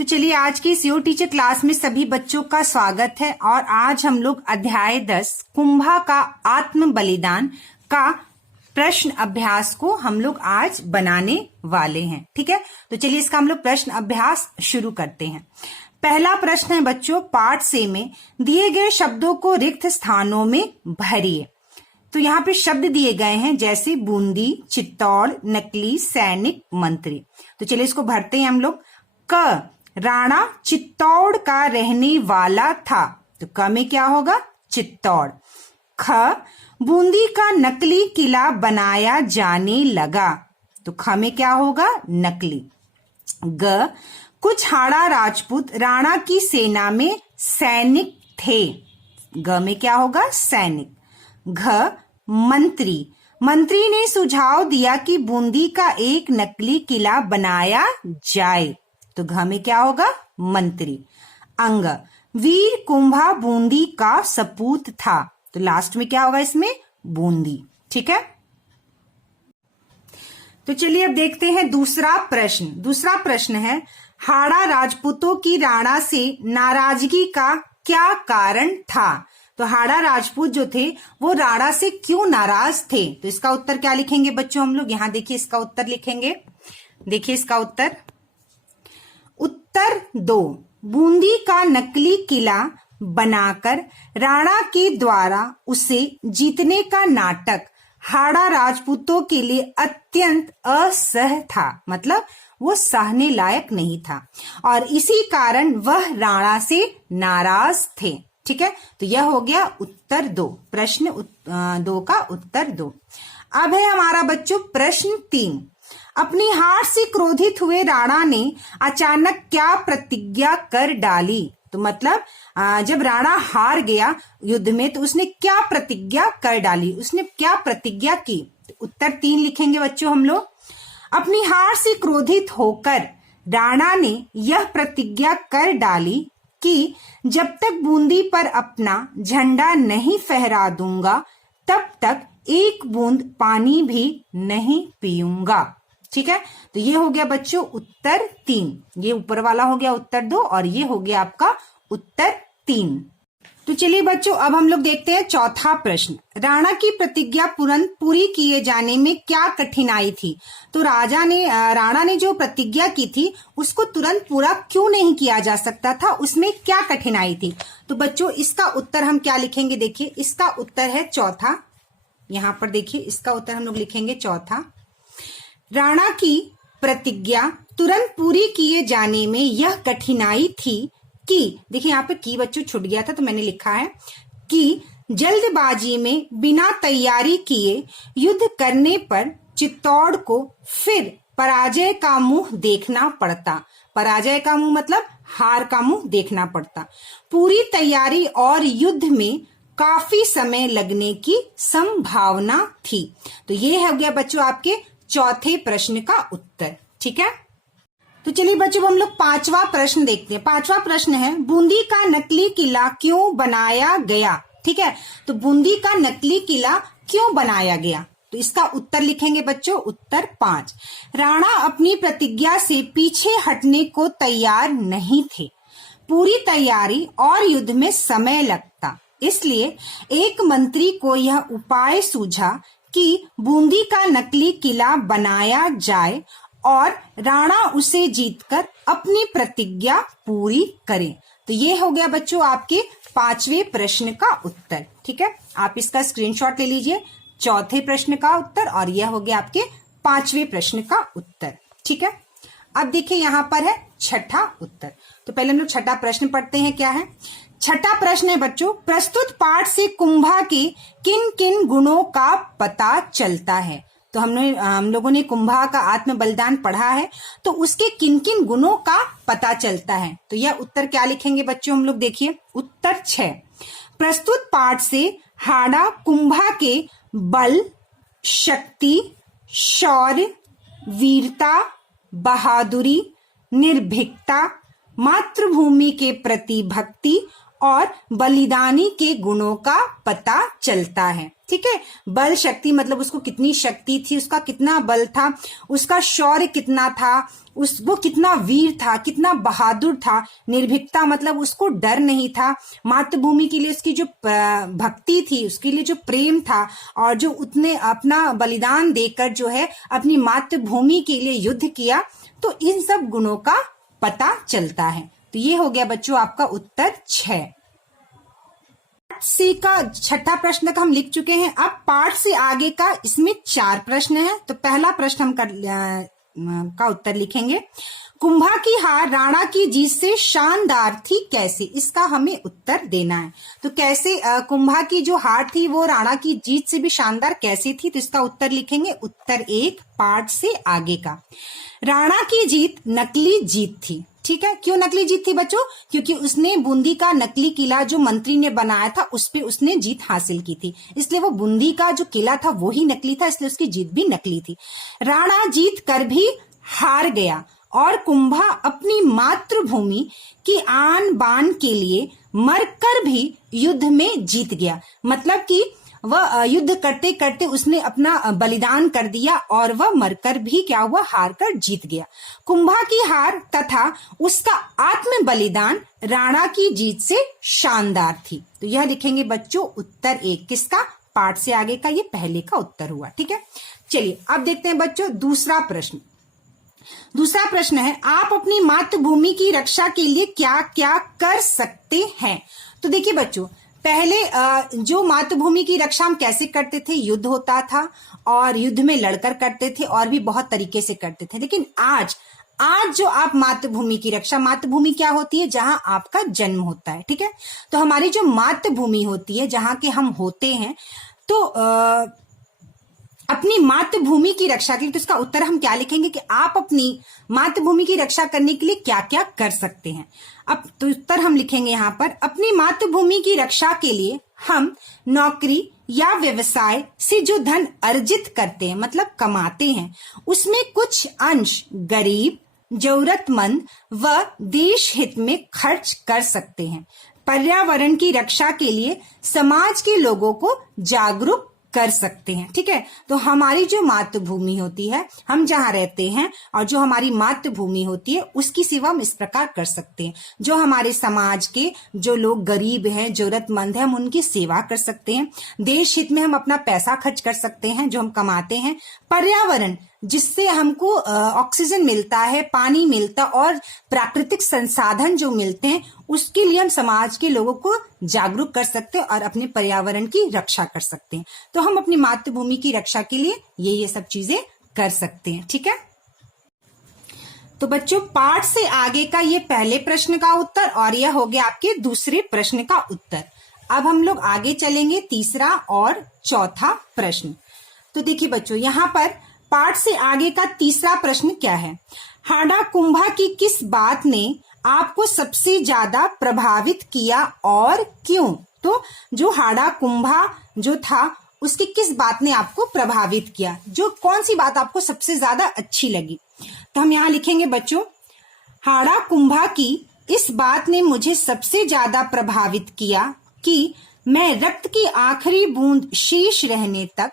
तो चलिए आज की इस योर टीचर क्लास में सभी बच्चों का स्वागत है और आज हम लोग अध्याय 10 कुंभा का आत्म बलिदान का प्रश्न अभ्यास को हम लोग आज बनाने वाले हैं। ठीक है, तो चलिए इसका हम लोग प्रश्न अभ्यास शुरू करते हैं। पहला प्रश्न है बच्चों, पार्ट से में दिए गए शब्दों को रिक्त स्थानों में भरिए। तो यहाँ पे शब्द दिए गए हैं जैसे बूंदी, चित्तौड़, नकली, सैनिक, मंत्री। तो चलिए इसको भरते हैं हम लोग। क, राणा चित्तौड़ का रहने वाला था, तो क में क्या होगा? चित्तौड़। ख, बूंदी का नकली किला बनाया जाने लगा, तो ख में क्या होगा? नकली। ग, कुछ हाड़ा राजपूत राणा की सेना में सैनिक थे, ग में क्या होगा? सैनिक। घ, मंत्री, मंत्री ने सुझाव दिया कि बूंदी का एक नकली किला बनाया जाए, तो घ में क्या होगा? मंत्री। अंग, वीर कुंभा बूंदी का सपूत था, तो लास्ट में क्या होगा इसमें? बूंदी। ठीक है, तो चलिए अब देखते हैं दूसरा प्रश्न। दूसरा प्रश्न है, हाड़ा राजपूतों की राणा से नाराजगी का क्या कारण था? तो हाड़ा राजपूत जो थे वो राणा से क्यों नाराज थे? तो इसका उत्तर क्या लिखेंगे बच्चों हम लोग? यहां देखिए इसका उत्तर लिखेंगे। देखिए इसका उत्तर। उत्तर 2, बूंदी का नकली किला बनाकर राणा के द्वारा उसे जीतने का नाटक हाड़ा राजपूतों के लिए अत्यंत असह्य था, मतलब वो सहने लायक नहीं था और इसी कारण वह राणा से नाराज थे। ठीक है, तो यह हो गया उत्तर 2, प्रश्न 2 का उत्तर 2। अब है हमारा बच्चों प्रश्न 3। अपनी हार से क्रोधित हुए राणा ने अचानक क्या प्रतिज्ञा कर डाली? तो मतलब जब राणा हार गया युद्ध में तो उसने क्या प्रतिज्ञा कर डाली, उसने क्या प्रतिज्ञा की? तो उत्तर 3 लिखेंगे बच्चों हम लोग। अपनी हार से क्रोधित होकर राणा ने यह प्रतिज्ञा कर डाली कि जब तक बूंदी पर अपना झंडा नहीं फहरा दूंगा तब तक एक बूंद पानी भी नहीं पीऊंगा। ठीक है, तो ये हो गया बच्चों उत्तर 3। ये ऊपर वाला हो गया उत्तर 2 और ये हो गया आपका उत्तर 3। तो चलिए बच्चों अब हम लोग देखते हैं चौथा प्रश्न। राणा की प्रतिज्ञा तुरंत पूरी किए जाने में क्या कठिनाई थी? तो राणा ने जो प्रतिज्ञा की थी उसको तुरंत पूरा क्यों नहीं किया जा सकता था? उसमें क्या कठिनाई थी? तो बच्चों इसका उत्तर हम क्या लिखेंगे? देखिए इसका उत्तर है चौथा। यहाँ पर देखिए इसका उत्तर हम लोग लिखेंगे चौथा। राणा की प्रतिज्ञा तुरंत पूरी किए जाने में यह कठिनाई थी कि, देखिए यहाँ पे की बच्चों छूट गया था तो मैंने लिखा है कि जल्दबाजी में बिना तैयारी किए युद्ध करने पर चित्तौड़ को फिर पराजय का मुंह देखना पड़ता। पराजय का मुंह मतलब हार का मुंह देखना पड़ता। पूरी तैयारी और युद्ध में काफी समय लगने की संभावना थी। तो ये हो गया बच्चों आपके चौथे प्रश्न का उत्तर। ठीक है, तो चलिए बच्चों हम लोग पांचवा प्रश्न देखते हैं। पांचवा प्रश्न है, बूंदी का नकली किला क्यों बनाया गया? ठीक है, तो बूंदी का नकली किला क्यों बनाया गया? तो इसका उत्तर लिखेंगे बच्चों उत्तर 5। राणा अपनी प्रतिज्ञा से पीछे हटने को तैयार नहीं थे। पूरी तैयारी और युद्ध में समय लगता, इसलिए एक मंत्री को यह उपाय सूझा कि बूंदी का नकली किला बनाया जाए और राणा उसे जीतकर अपनी प्रतिज्ञा पूरी करे। तो ये हो गया बच्चों आपके पांचवें प्रश्न का उत्तर। ठीक है, आप इसका स्क्रीनशॉट ले लीजिए, चौथे प्रश्न का उत्तर और यह हो गया आपके पांचवें प्रश्न का उत्तर। ठीक है, अब देखिए यहाँ पर है छठा उत्तर। तो पहले हम लोग छठा प्रश्न पढ़ते हैं। क्या है छठा प्रश्न? है बच्चों, प्रस्तुत पाठ से कुंभा के किन किन गुणों का पता चलता है? तो हम लोगों ने कुंभा का आत्म बलिदान पढ़ा है, तो उसके किन किन गुणों का पता चलता है? तो यह उत्तर क्या लिखेंगे बच्चों हम लोग? देखिए उत्तर 6। प्रस्तुत पाठ से हाड़ा कुंभा के बल, शक्ति, शौर्य, वीरता, बहादुरी, निर्भीकता, मातृभूमि के प्रति भक्ति और बलिदानी के गुणों का पता चलता है। ठीक है, बल शक्ति मतलब उसको कितनी शक्ति थी, उसका कितना बल था, उसका शौर्य कितना था, वो कितना वीर था, कितना बहादुर था। निर्भीकता मतलब उसको डर नहीं था। मातृभूमि के लिए उसकी जो भक्ति थी, उसके लिए जो प्रेम था, और जो उतने अपना बलिदान देकर जो है अपनी मातृभूमि के लिए युद्ध किया, तो इन सब गुणों का पता चलता है। तो ये हो गया बच्चों आपका उत्तर 6। सी का छठा प्रश्न का हम लिख चुके हैं। अब पाठ से आगे का इसमें 4 प्रश्न है। तो पहला प्रश्न हम का उत्तर लिखेंगे, कुंभा की हार राणा की जीत से शानदार थी कैसे? इसका हमें उत्तर देना है। तो कैसे कुंभा की जो हार थी वो राणा की जीत से भी शानदार कैसी थी? तो इसका उत्तर लिखेंगे उत्तर 1 पाठ से आगे का। राणा की जीत नकली जीत थी। ठीक है, क्यों नकली जीत थी बच्चों? क्योंकि उसने बूंदी का नकली किला जो मंत्री ने बनाया था उस पे उसने जीत हासिल की थी, इसलिए वो बूंदी का जो किला था वो ही नकली था, इसलिए उसकी जीत भी नकली थी। राणा जीत कर भी हार गया और कुंभा अपनी मातृभूमि की आन बान के लिए मरकर भी युद्ध में जीत गया। मतलब कि वह युद्ध करते करते उसने अपना बलिदान कर दिया और वह मरकर भी क्या हुआ, हार कर जीत गया। कुंभा की हार तथा उसका आत्म बलिदान राणा की जीत से शानदार थी। तो यह लिखेंगे बच्चों उत्तर 1 किसका? पाठ से आगे का, ये पहले का उत्तर हुआ। ठीक है, चलिए अब देखते हैं बच्चों दूसरा प्रश्न। दूसरा प्रश्न है, आप अपनी मातृभूमि की रक्षा के लिए क्या क्या कर सकते हैं? तो देखिए बच्चों, पहले जो मातृभूमि की रक्षा हम कैसे करते थे, युद्ध होता था और युद्ध में लड़कर करते थे और भी बहुत तरीके से करते थे। लेकिन आज जो आप मातृभूमि की रक्षा, मातृभूमि क्या होती है? जहां आपका जन्म होता है। ठीक है, तो हमारी जो मातृभूमि होती है जहां के हम होते हैं, तो अपनी मातृभूमि की रक्षा के लिए, तो इसका उत्तर हम क्या लिखेंगे कि आप अपनी मातृभूमि की रक्षा करने के लिए क्या क्या कर सकते हैं। अब तो उत्तर हम लिखेंगे यहाँ पर, अपनी मातृभूमि की रक्षा के लिए हम नौकरी या व्यवसाय से जो धन अर्जित करते हैं, मतलब कमाते हैं, उसमें कुछ अंश गरीब, जरूरतमंद व देश हित में खर्च कर सकते हैं। पर्यावरण की रक्षा के लिए समाज के लोगों को जागरूक कर सकते हैं। ठीक है, तो हमारी जो मातृभूमि होती है, हम जहाँ रहते हैं और जो हमारी मातृभूमि होती है, उसकी सेवा हम इस प्रकार कर सकते हैं। जो हमारे समाज के जो लोग गरीब हैं, जरूरतमंद हैं, हम उनकी सेवा कर सकते हैं। देश हित में हम अपना पैसा खर्च कर सकते हैं जो हम कमाते हैं। पर्यावरण, जिससे हमको ऑक्सीजन मिलता है, पानी मिलता और प्राकृतिक संसाधन जो मिलते हैं, उसके लिए हम समाज के लोगों को जागरूक कर सकते हैं और अपने पर्यावरण की रक्षा कर सकते हैं। तो हम अपनी मातृभूमि की रक्षा के लिए ये सब चीजें कर सकते हैं। ठीक है, तो बच्चों पाठ से आगे का ये पहले प्रश्न का उत्तर और यह हो गया आपके दूसरे प्रश्न का उत्तर। अब हम लोग आगे चलेंगे तीसरा और चौथा प्रश्न। तो देखिए बच्चों, यहाँ पर पाठ से आगे का तीसरा प्रश्न क्या है? हाड़ा कुंभा की किस बात ने आपको सबसे ज्यादा प्रभावित किया और क्यों? तो जो हाड़ा कुंभा जो था उसकी किस बात ने आपको प्रभावित किया, जो कौन सी बात आपको सबसे ज्यादा अच्छी लगी? तो हम यहाँ लिखेंगे बच्चों, हाड़ा कुंभा की इस बात ने मुझे सबसे ज्यादा प्रभावित किया कि मैं रक्त की आखिरी बूंद शेष रहने तक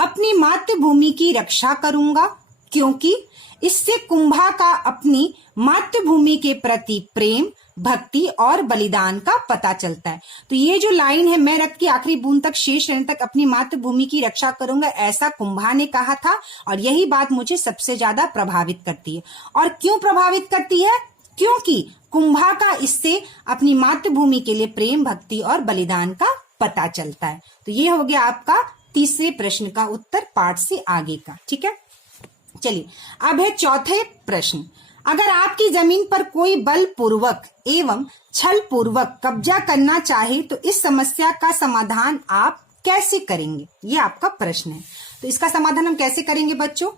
अपनी मातृभूमि की रक्षा करूंगा, क्योंकि इससे कुंभा का अपनी मातृभूमि के प्रति प्रेम, भक्ति और बलिदान का पता चलता है। तो ये जो लाइन है, मैं रक्त की आखिरी बूंद तक शेष रहने तक अपनी मातृभूमि की रक्षा करूंगा, ऐसा कुंभा ने कहा था और यही बात मुझे सबसे ज्यादा प्रभावित करती है। और क्यों प्रभावित करती है? क्योंकि कुंभा का इससे अपनी मातृभूमि के लिए प्रेम, भक्ति और बलिदान का पता चलता है। तो ये हो गया आपका तीसरे प्रश्न का उत्तर पाठ से आगे का। ठीक है, चलिए अब है चौथे प्रश्न। अगर आपकी जमीन पर कोई बलपूर्वक एवं छल पूर्वक कब्जा करना चाहे तो इस समस्या का समाधान आप कैसे करेंगे? ये आपका प्रश्न है। तो इसका समाधान हम कैसे करेंगे बच्चों?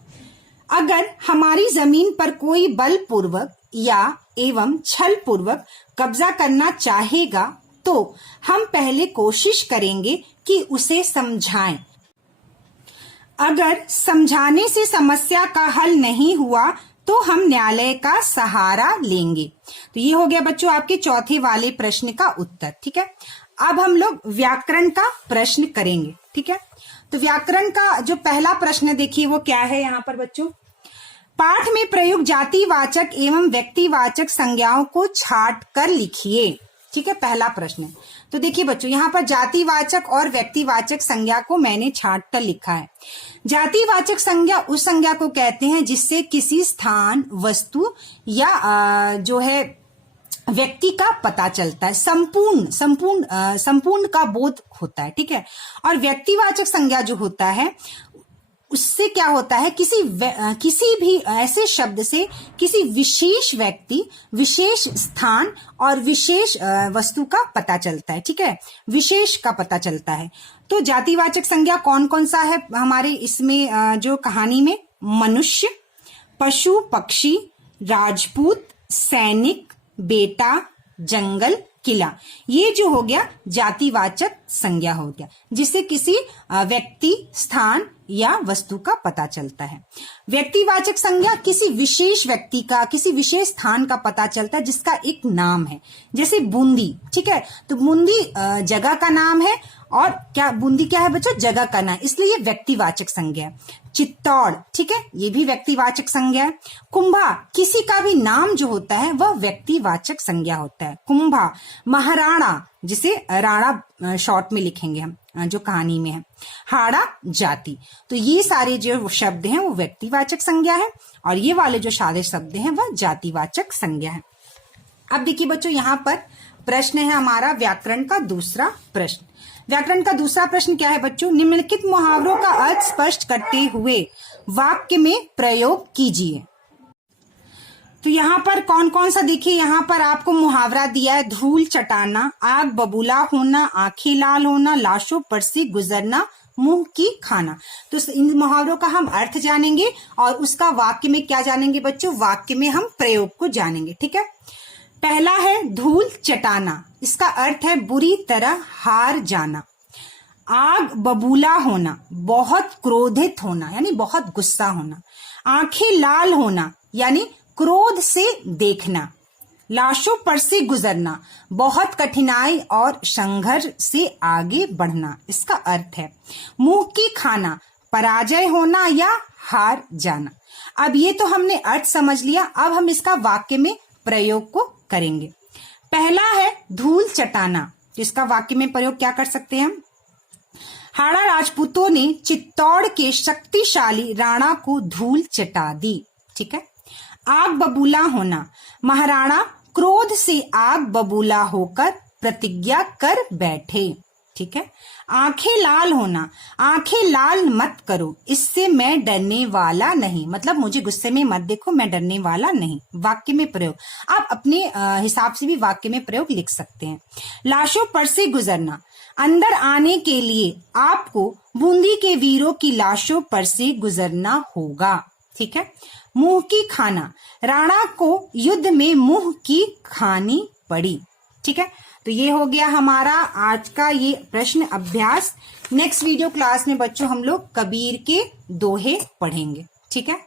अगर हमारी जमीन पर कोई बलपूर्वक या एवं छल पूर्वक कब्जा करना चाहेगा तो हम पहले कोशिश करेंगे कि उसे समझाएं। अगर समझाने से समस्या का हल नहीं हुआ तो हम न्यायालय का सहारा लेंगे। तो ये हो गया बच्चों आपके चौथे वाले प्रश्न का उत्तर। ठीक है, अब हम लोग व्याकरण का प्रश्न करेंगे। ठीक है, तो व्याकरण का जो पहला प्रश्न देखिए वो क्या है यहाँ पर बच्चों, पाठ में प्रयुक्त जातिवाचक एवं व्यक्तिवाचक संज्ञाओं को छांट कर लिखिए। ठीक है, पहला प्रश्न। तो देखिए बच्चों यहाँ पर जातिवाचक और व्यक्तिवाचक संज्ञा को मैंने छांट कर लिखा है। जातिवाचक संज्ञा उस संज्ञा को कहते हैं जिससे किसी स्थान, वस्तु या जो है व्यक्ति का पता चलता है, संपूर्ण का बोध होता है। ठीक है, और व्यक्तिवाचक संज्ञा जो होता है उससे क्या होता है, किसी भी ऐसे शब्द से किसी विशेष व्यक्ति, विशेष स्थान और विशेष वस्तु का पता चलता है। ठीक है, विशेष का पता चलता है। तो जातिवाचक संज्ञा कौन कौन सा है हमारे इसमें जो कहानी में, मनुष्य, पशु पक्षी, राजपूत, सैनिक, बेटा, जंगल, किला, ये जो हो गया जातिवाचक संज्ञा हो गया, जिससे किसी व्यक्ति, स्थान या वस्तु का पता चलता है। व्यक्तिवाचक संज्ञा किसी विशेष व्यक्ति का, किसी विशेष स्थान का पता चलता है जिसका एक नाम है, जैसे बूंदी। ठीक है, तो बूंदी जगह का नाम है, और क्या बूंदी क्या है बच्चों, जगह का नाम, इसलिए ये व्यक्तिवाचक संज्ञा है। चित्तौड़, ठीक है, ये भी व्यक्तिवाचक संज्ञा है। कुंभा, किसी का भी नाम जो होता है वह व्यक्तिवाचक संज्ञा होता है, कुंभा। महाराणा, जिसे राणा शॉर्ट में लिखेंगे हम, जो कहानी में है। हाड़ा, जाति। तो ये सारे जो शब्द हैं वो व्यक्तिवाचक संज्ञा है, और ये वाले जो सारे शब्द हैं वह जातिवाचक संज्ञा है। अब देखिए बच्चों यहाँ पर प्रश्न है हमारा व्याकरण का दूसरा प्रश्न। व्याकरण का दूसरा प्रश्न क्या है बच्चों, निम्नलिखित मुहावरों का अर्थ स्पष्ट करते हुए वाक्य में प्रयोग कीजिए। तो यहाँ पर कौन कौन सा देखिए, यहाँ पर आपको मुहावरा दिया है, धूल चटाना, आग बबूला होना, आंखें लाल होना, लाशों पर से गुजरना, मुंह की खाना। तो इन मुहावरों का हम अर्थ जानेंगे और उसका वाक्य में क्या जानेंगे बच्चों, वाक्य में हम प्रयोग को जानेंगे। ठीक है, पहला है धूल चटाना, इसका अर्थ है बुरी तरह हार जाना। आग बबूला होना, बहुत क्रोधित होना यानी बहुत गुस्सा होना। आंखें लाल होना यानी क्रोध से देखना। लाशों पर से गुजरना, बहुत कठिनाई और संघर्ष से आगे बढ़ना, इसका अर्थ है। मुंह की खाना, पराजय होना या हार जाना। अब ये तो हमने अर्थ समझ लिया, अब हम इसका वाक्य में प्रयोग को करेंगे। पहला है धूल चटाना, इसका वाक्य में प्रयोग क्या कर सकते हैं हम, हाड़ा राजपूतों ने चित्तौड़ के शक्तिशाली राणा को धूल चटा दी। ठीक है, आग बबूला होना, महाराणा क्रोध से आग बबूला होकर प्रतिज्ञा कर बैठे। ठीक है, आंखें लाल होना, आंखें लाल मत करो, इससे मैं डरने वाला नहीं, मतलब मुझे गुस्से में मत देखो, मैं डरने वाला नहीं। वाक्य में प्रयोग आप अपने हिसाब से भी वाक्य में प्रयोग लिख सकते हैं। लाशों पर से गुजरना, अंदर आने के लिए आपको बूंदी के वीरों की लाशों पर से गुजरना होगा। ठीक है, मुंह की खाना, राणा को युद्ध में मुंह की खानी पड़ी। ठीक है, तो ये हो गया हमारा आज का ये प्रश्न अभ्यास। नेक्स्ट वीडियो क्लास में बच्चों हम लोग कबीर के दोहे पढ़ेंगे। ठीक है।